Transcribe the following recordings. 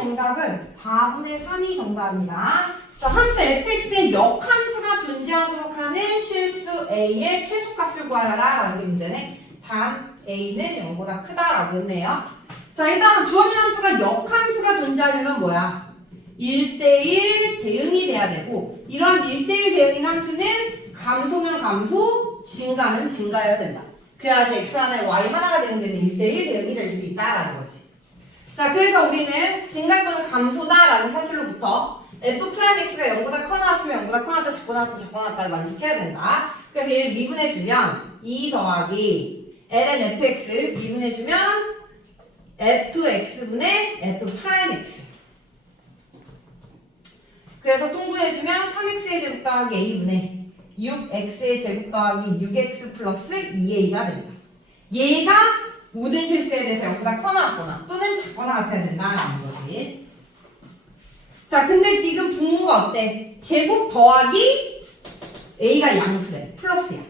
정답은 4분의 3이 정답입니다. 자, 함수 fx에 역함수가 존재하도록 하는 실수 a의 최소값을 구하라 라는 게 문제네. 단 a는 0보다 크다라고 했네요. 자, 일단 주어진 함수가 역함수가 존재하려면 뭐야? 1대1 대응이 돼야 되고 이러한 1대1 대응인 함수는 감소면 감소, 증가는 증가해야 된다. 그래야지 x 하나에 y 하나가 되는 데는 1대1 대응이 될 수 있다라는 거지. 자, 그래서 우리는 증가 또는 감소다라는 사실로부터 f 프라임 x가 0보다 커나 같으면 0보다 커나 같다, 작거나 같다, 작거나 같다를 만족해야 된다. 그래서 얘를 미분해주면 2 더하기 ln fx 미분해주면 fx분의 f 프라임 x 그래서 통분해주면 3x의 제곱 더하기 a분의 6x의 제곱 더하기 6x 플러스 2a가 된다. 얘가 모든 실수에 대해서 0보다 커나 같거나 또는 작거나 같아야 된다라는 거지. 자, 근데 지금 분모가 어때? 제곱 더하기 a가 양수래. 플러스야.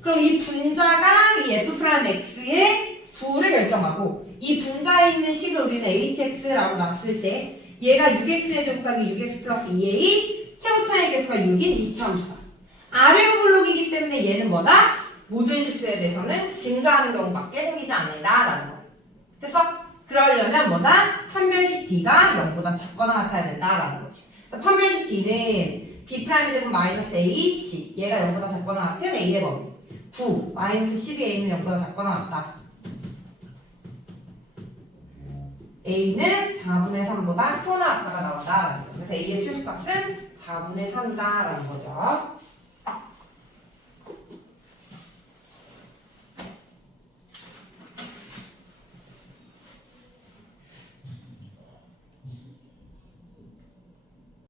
그럼 이 분자가 이 f 프라임 x의 부를 결정하고 이 분자에 있는 식을 우리는 hx라고 놨을 때 얘가 6x의 제곱 더하기 6x 플러스 2a 최고 차의 개수가 6인 이차함수다. 아래로 블록이기 때문에 얘는 뭐다? 모든 실수에 대해서는 증가하는 경우밖에 생기지 않는다라는 거야. 됐어? 그러려면 뭐다? 판별식 d가 0보다 작거나 같아야 된다라는 거지. 그래서 판별식 d는 b 프라임 제곱 마이너스 a c 얘가 0보다 작거나 같은 a의 범위. 9 마이너스 12a는 0보다 작거나 같다. a는 4분의 3보다 크거나 같다가 나온다. 그래서 a의 최소값은 4분의 3이다라는 거죠.